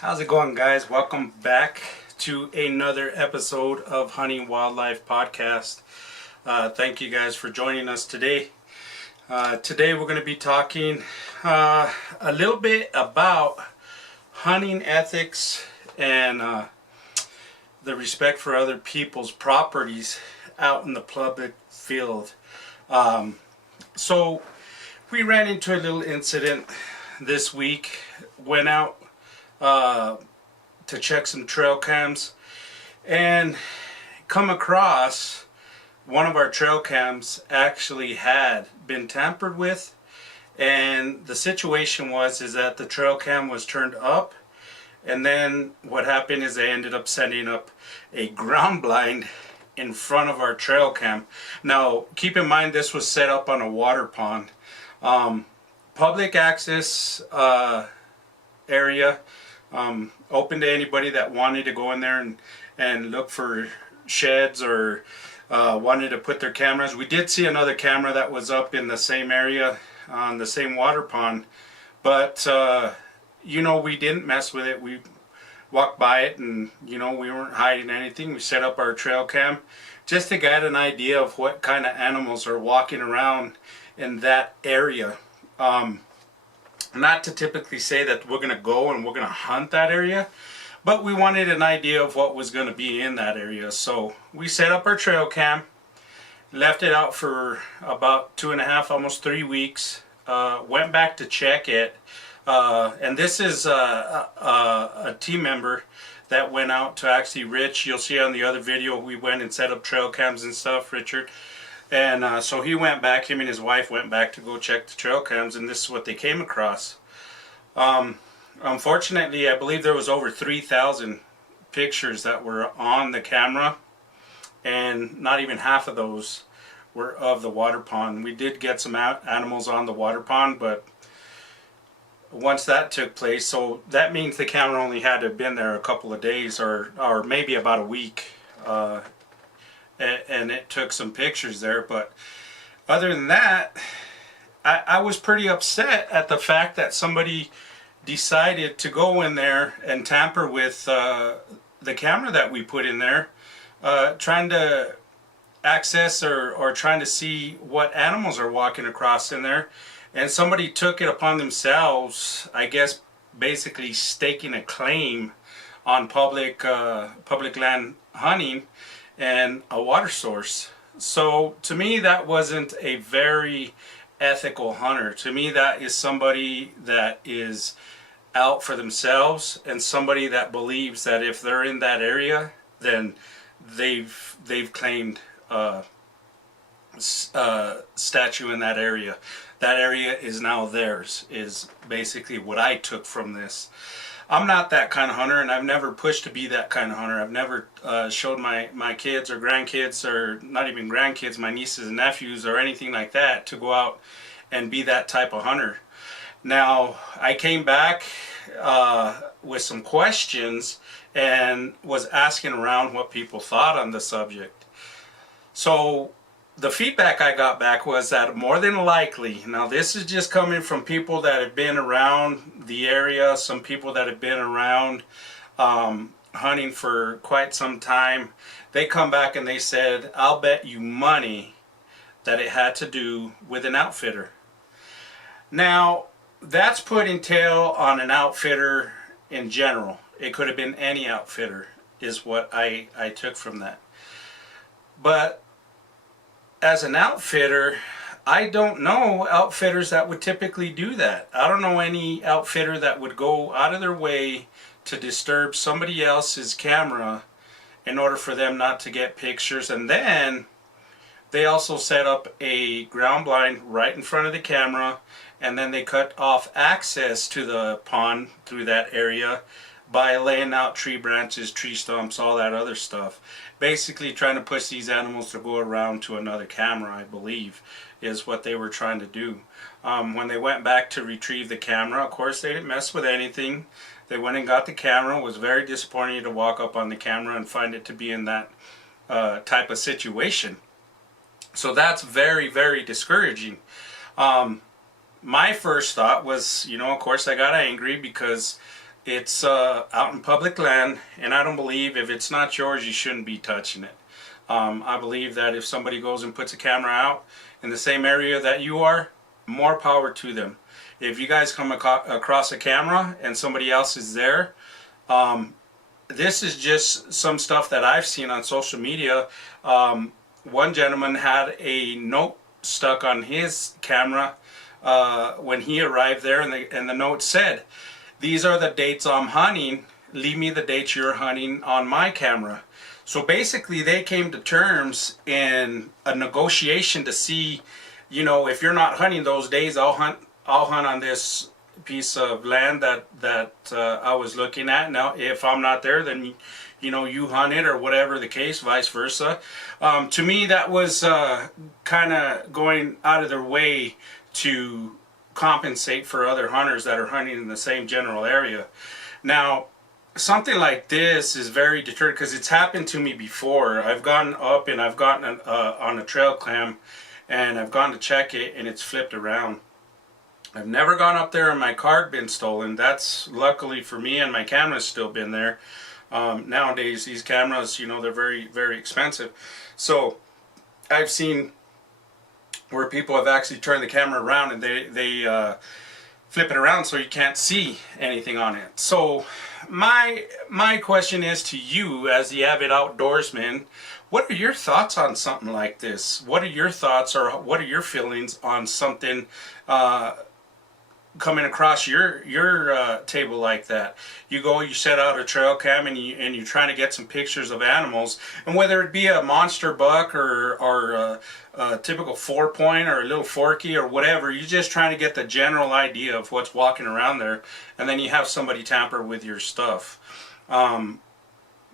How's it going, guys? Welcome back to another episode of Hunting Wildlife Podcast. Thank you guys for joining us today. Today we're going to be talking a little bit about hunting ethics and the respect for other people's properties out in the public field. So we ran into a little incident this week. Went out to check some trail cams and come across one of our trail cams actually had been tampered with. And the situation is that the trail cam was turned up, and then what happened is they ended up setting up a ground blind in front of our trail cam. Now keep in mind, this was set up on a water pond, public access area, open to anybody that wanted to go in there and look for sheds or wanted to put their cameras. We did see another camera that was up in the same area on the same water pond, but we didn't mess with it. We walked by it, and we weren't hiding anything. We set up our trail cam just to get an idea of what kind of animals are walking around in that area. Not to typically say that we're going to go and we're going to hunt that area, but we wanted an idea of what was going to be in that area. So we set up our trail cam, left it out for about 2.5, almost 3 weeks, went back to check it, and this is a team member that went out to actually Rich. You'll see on the other video we went and set up trail cams and stuff, Richard. And so he went back, him and his wife went back to go check the trail cams, and this is what they came across. Unfortunately, I believe there was over 3,000 pictures that were on the camera, and not even half of those were of the water pond. We did get some animals on the water pond, but once that took place, so that means the camera only had to have been there a couple of days or maybe about a week. And it took some pictures there, but other than that, I was pretty upset at the fact that somebody decided to go in there and tamper with the camera that we put in there, trying to access or trying to see what animals are walking across in there, and somebody took it upon themselves, I guess, basically staking a claim on public land hunting and a water source. So to me, that wasn't a very ethical hunter. To me, that is somebody that is out for themselves, and somebody that believes that if they're in that area, then they've claimed statue in that area. That area is now theirs, is basically what I took from this. I'm not that kind of hunter, and I've never pushed to be that kind of hunter. I've never showed my kids or grandkids, or not even grandkids, my nieces and nephews or anything like that, to go out and be that type of hunter. Now, I came back with some questions and was asking around what people thought on the subject. So the feedback I got back was that more than likely, now this is just coming from people that have been around the area, some people that have been around hunting for quite some time, they come back and they said, I'll bet you money that it had to do with an outfitter. Now, that's putting tail on an outfitter in general. It could have been any outfitter, is what I took from that. But as an outfitter, I don't know outfitters that would typically do that. I don't know any outfitter that would go out of their way to disturb somebody else's camera in order for them not to get pictures. And then they also set up a ground blind right in front of the camera, and then they cut off access to the pond through that area by laying out tree branches, tree stumps, all that other stuff. Basically trying to push these animals to go around to another camera, I believe, is what they were trying to do. When they went back to retrieve the camera, of course they didn't mess with anything. They went and got the camera. It was very disappointing to walk up on the camera and find it to be in that type of situation. So that's very, very discouraging. My first thought was, of course I got angry because It's out in public land, and I don't believe if it's not yours, you shouldn't be touching it. I believe that if somebody goes and puts a camera out in the same area that you are, more power to them. If you guys come across a camera and somebody else is there, this is just some stuff that I've seen on social media. One gentleman had a note stuck on his camera when he arrived there, and the note said, "These are the dates I'm hunting. Leave me the dates you're hunting on my camera." So basically they came to terms in a negotiation to see, you know, if you're not hunting those days, I'll hunt on this piece of land that I was looking at. Now if I'm not there, then you know, you hunt it, or whatever the case, vice versa. To me, that was kind of going out of their way to compensate for other hunters that are hunting in the same general area. Now something like this is very deterrent, because it's happened to me before. I've gone up and I've gotten on a trail cam, and I've gone to check it, and it's flipped around. I've never gone up there and my card been stolen. That's luckily for me, and my camera's still been there. Nowadays these cameras, you know, they're very, very expensive. So I've seen where people have actually turned the camera around and they flip it around so you can't see anything on it. So my question is to you as the avid outdoorsman, what are your thoughts on something like this? What are your thoughts, or what are your feelings on something coming across your table like that? You go, you set out a trail cam, and you're trying to get some pictures of animals, and whether it be a monster buck or a typical 4-point or a little forky or whatever, you're just trying to get the general idea of what's walking around there, and then you have somebody tamper with your stuff.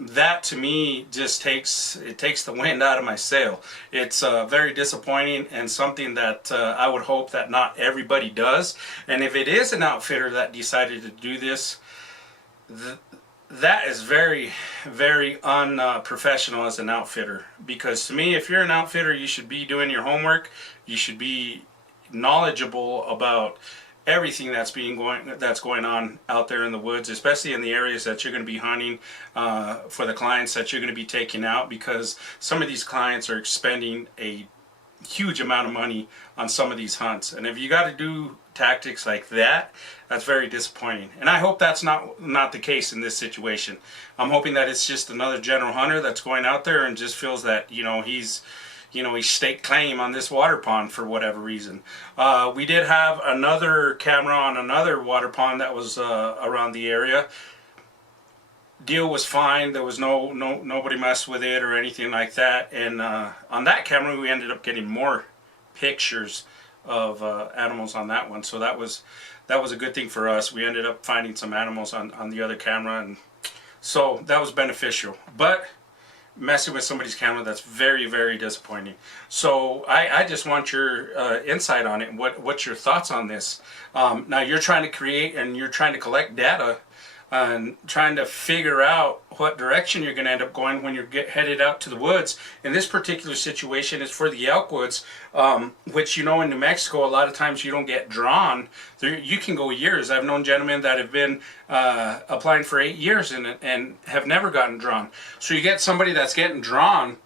That to me just takes the wind out of my sail. It's very disappointing, and something that I would hope that not everybody does. And if it is an outfitter that decided to do this, that is very, very unprofessional as an outfitter. Because to me, if you're an outfitter, you should be doing your homework. You should be knowledgeable about everything that's going on out there in the woods, especially in the areas that you're going to be hunting for the clients that you're going to be taking out, because some of these clients are expending a huge amount of money on some of these hunts. And if you got to do tactics like that, that's very disappointing. And I hope that's not the case in this situation. I'm hoping that it's just another general hunter that's going out there and just feels that, you know, he's staked claim on this water pond for whatever reason. We did have another camera on another water pond that was around the area. Deal was fine. There was nobody messed with it or anything like that. And on that camera, we ended up getting more pictures of animals on that one. So that was a good thing for us. We ended up finding some animals on the other camera, and so that was beneficial. But messing with somebody's camera, that's very, very disappointing. So I just want your insight on it. What's your thoughts on this? Now you're trying to create and you're trying to collect data and trying to figure out what direction you're going to end up going when you're headed out to the woods. In this particular situation, it's for the elk woods, which, you know, in New Mexico, a lot of times you don't get drawn. You can go years. I've known gentlemen that have been applying for 8 years and have never gotten drawn. So you get somebody that's getting drawn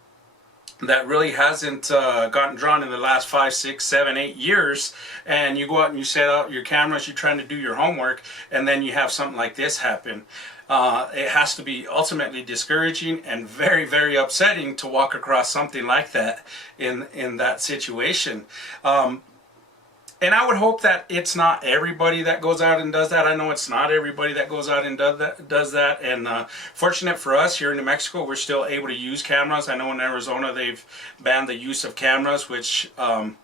that really hasn't gotten drawn in the last 5, 6, 7, 8 years, and you go out and you set out your cameras, you're trying to do your homework, and then you have something like this happen. It has to be ultimately discouraging and very, very upsetting to walk across something like that in that situation. And I would hope that it's not everybody that goes out and does that. I know it's not everybody that goes out and does that. And fortunate for us here in New Mexico, we're still able to use cameras. I know in Arizona they've banned the use of cameras, which I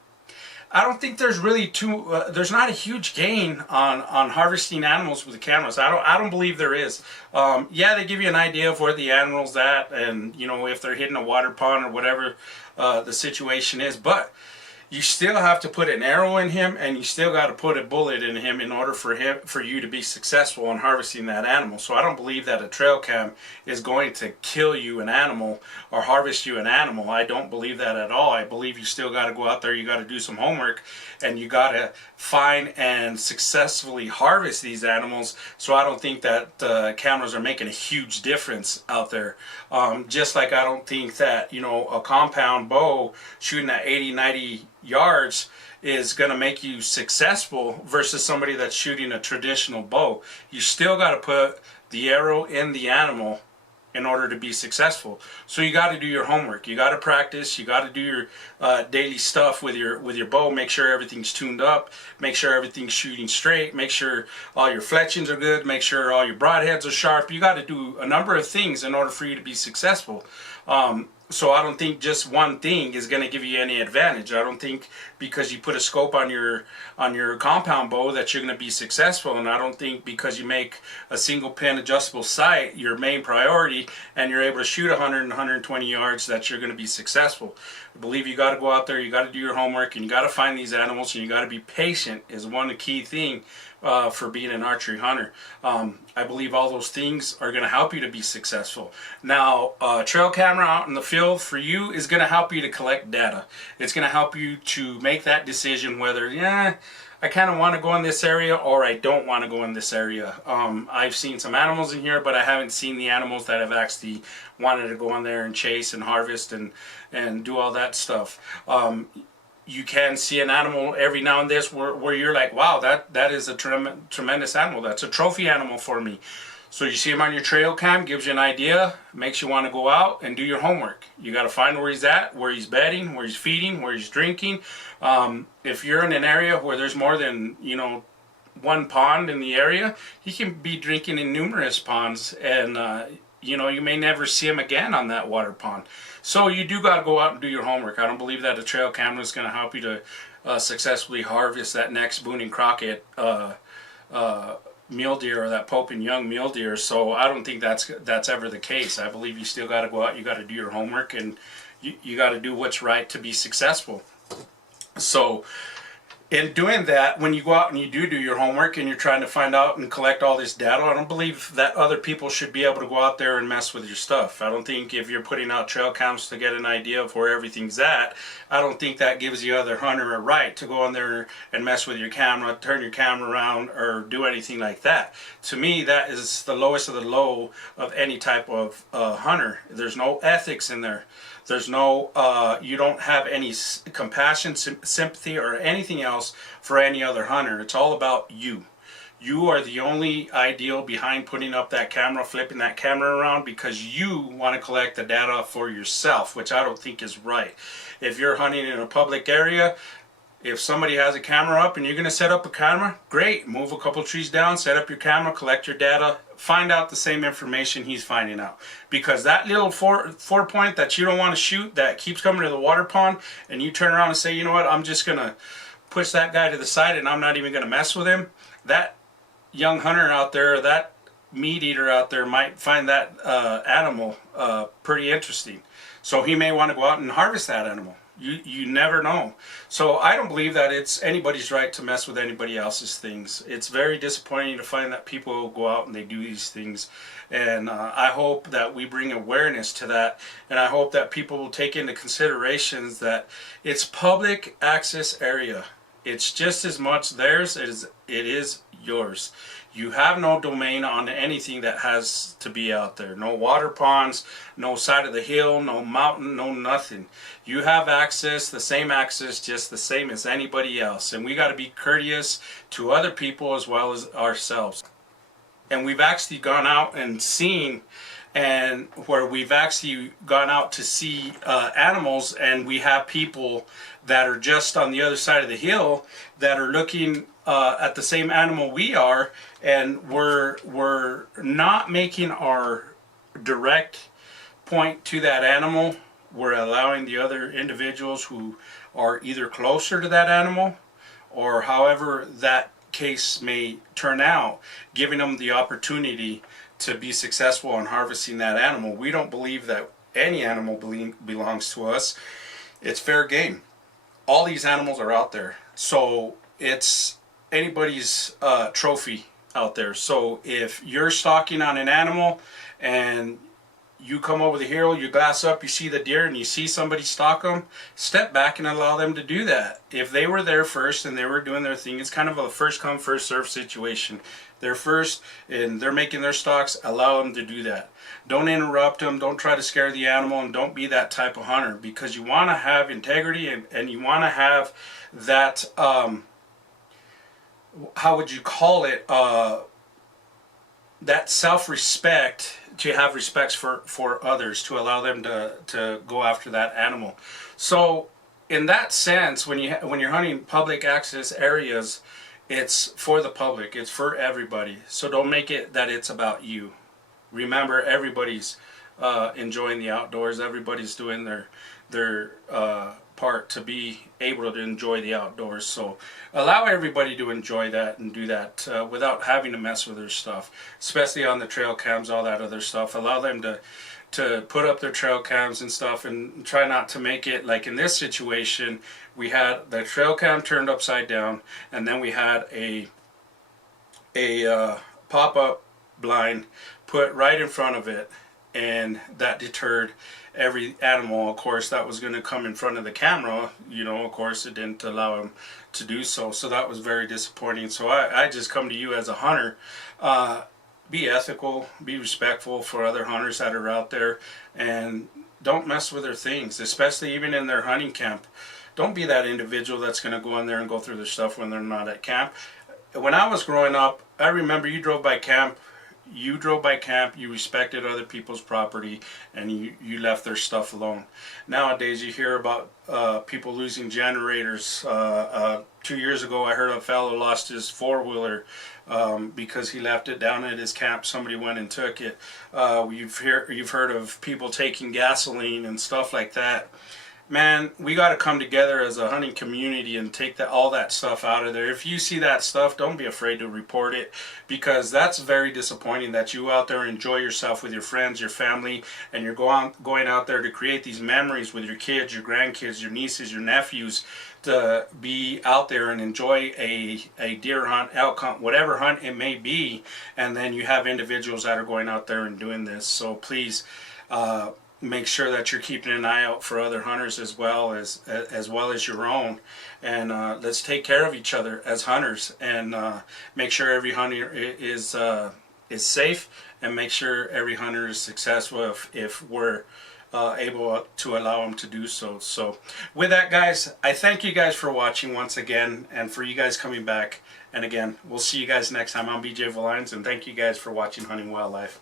don't think there's really there's not a huge gain on harvesting animals with the cameras. I don't believe there is. Yeah, they give you an idea of where the animal's at, and you know, if they're hitting a water pond or whatever the situation is, but you still have to put an arrow in him, and you still got to put a bullet in him in order for you to be successful in harvesting that animal. So I don't believe that a trail cam is going to kill you an animal or harvest you an animal. I don't believe that at all. I believe you still got to go out there, you got to do some homework, and you got to find and successfully harvest these animals. So I don't think that cameras are making a huge difference out there. Just like I don't think that, you know, a compound bow shooting at 80-90 yards is going to make you successful versus somebody that's shooting a traditional bow. You still got to put the arrow in the animal in order to be successful. So you got to do your homework. You got to practice. You got to do your daily stuff with your bow. Make sure everything's tuned up. Make sure everything's shooting straight. Make sure all your fletchings are good. Make sure all your broadheads are sharp. You got to do a number of things in order for you to be successful. So I don't think just one thing is going to give you any advantage. I don't think because you put a scope on your compound bow that you're going to be successful, and I don't think because you make a single pin adjustable sight your main priority and you're able to shoot 100 and 120 yards that you're going to be successful. I believe you got to go out there, you got to do your homework, and you got to find these animals, and you got to be patient is one key thing for being an archery hunter. I believe all those things are going to help you to be successful. Now, trail camera out in the field for you is going to help you to collect data. It's going to help you to make that decision whether, yeah, I kind of want to go in this area or I don't want to go in this area. I've seen some animals in here, but I haven't seen the animals that have actually wanted to go in there and chase and harvest and do all that stuff. You can see an animal every now and then where you're like, wow, that is a tremendous animal. That's a trophy animal for me. So you see him on your trail cam, gives you an idea, makes you want to go out and do your homework. You got to find where he's at, where he's bedding, where he's feeding, where he's drinking. If you're in an area where there's more than, you know, one pond in the area, he can be drinking in numerous ponds, and you know, you may never see him again on that water pond. So you do got to go out and do your homework. I don't believe that a trail camera is going to help you to successfully harvest that next Boone and Crockett mule deer or that Pope and Young mule deer. So I don't think that's ever the case. I believe you still got to go out, you got to do your homework, and you got to do what's right to be successful. So in doing that, when you go out and you do your homework and you're trying to find out and collect all this data, I don't believe that other people should be able to go out there and mess with your stuff. I don't think if you're putting out trail cams to get an idea of where everything's at, I don't think that gives the other hunter a right to go on there and mess with your camera, turn your camera around, or do anything like that. To me, that is the lowest of the low of any type of hunter. There's no ethics in there. There's no, you don't have any compassion, sympathy, or anything else for any other hunter. It's all about you. You are the only ideal behind putting up that camera, flipping that camera around, because you want to collect the data for yourself, which I don't think is right. If you're hunting in a public area, if somebody has a camera up and you're going to set up a camera, great. Move a couple trees down, set up your camera, collect your data, find out the same information he's finding out. Because that little four point that you don't want to shoot that keeps coming to the water pond, and you turn around and say, you know what, I'm just going to push that guy to the side and I'm not even going to mess with him. That young hunter out there, that meat eater out there might find that animal pretty interesting. So he may want to go out and harvest that animal. You never know. So I don't believe that it's anybody's right to mess with anybody else's things. It's very disappointing to find that people go out and they do these things. And I hope that we bring awareness to that. And I hope that people will take into considerations that it's public access area. It's just as much theirs as it is yours. You have no domain on anything that has to be out there. No water ponds, no side of the hill, no mountain, no nothing. You have access, the same access, just the same as anybody else. And we got to be courteous to other people as well as ourselves. And we've actually gone out and seen, and where we've actually gone out to see animals, and we have people that are just on the other side of the hill that are looking at the same animal we are, and we're not making our direct point to that animal. We're allowing the other individuals who are either closer to that animal, or however that case may turn out, giving them the opportunity to be successful in harvesting that animal. We don't believe that any animal belongs to us. It's fair game. all these animals are out there. So it's anybody's trophy out there. So if you're stalking on an animal and you come over the hill, you glass up, you see the deer, and you see somebody stalk them, step back and allow them to do that. If they were there first and they were doing their thing, it's kind of a first come, first serve situation. They're first and they're making their stalks, allow them to do that. Don't interrupt them, don't try to scare the animal, and don't be that type of hunter, because you want to have integrity, and you want to have that, how would you call it, that self-respect, to have respects for others, to allow them to go after that animal. So in that sense, when you're hunting public access areas, it's for the public, it's for everybody. So don't make it that it's about you. Remember, everybody's enjoying the outdoors, everybody's doing their part to be able to enjoy the outdoors. So allow everybody to enjoy that and do that without having to mess with their stuff, especially on the trail cams, all that other stuff. Allow them to put up their trail cams and stuff, and try not to make it like in this situation. We had the trail cam turned upside down, and then we had a pop-up blind put right in front of it, and that deterred every animal, of course, that was going to come in front of the camera. You know, of course, it didn't allow him to do so. So that was very disappointing. So I just come to you as a hunter. Be ethical, be respectful for other hunters that are out there, and don't mess with their things, especially even in their hunting camp. Don't be that individual that's going to go in there and go through their stuff when they're not at camp. When I was growing up, I remember you drove by camp, you respected other people's property, and you left their stuff alone. Nowadays you hear about people losing generators. 2 years ago I heard a fellow lost his four-wheeler because he left it down at his camp. Somebody went and took it. You've heard of people taking gasoline and stuff like that. Man, we got to come together as a hunting community and take all that stuff out of there. If you see that stuff, don't be afraid to report it, because that's very disappointing that you out there enjoy yourself with your friends, your family, and you're going out there to create these memories with your kids, your grandkids, your nieces, your nephews, to be out there and enjoy a deer hunt, elk hunt, whatever hunt it may be, and then you have individuals that are going out there and doing this. So please, make sure that you're keeping an eye out for other hunters as well as your own, and let's take care of each other as hunters, and make sure every hunter is safe, and make sure every hunter is successful if we're able to allow them to do so. So with that, guys, I thank you guys for watching once again, and for you guys coming back. And again, we'll see you guys next time. I'm BJ Valines, and thank you guys for watching Hunting Wildlife.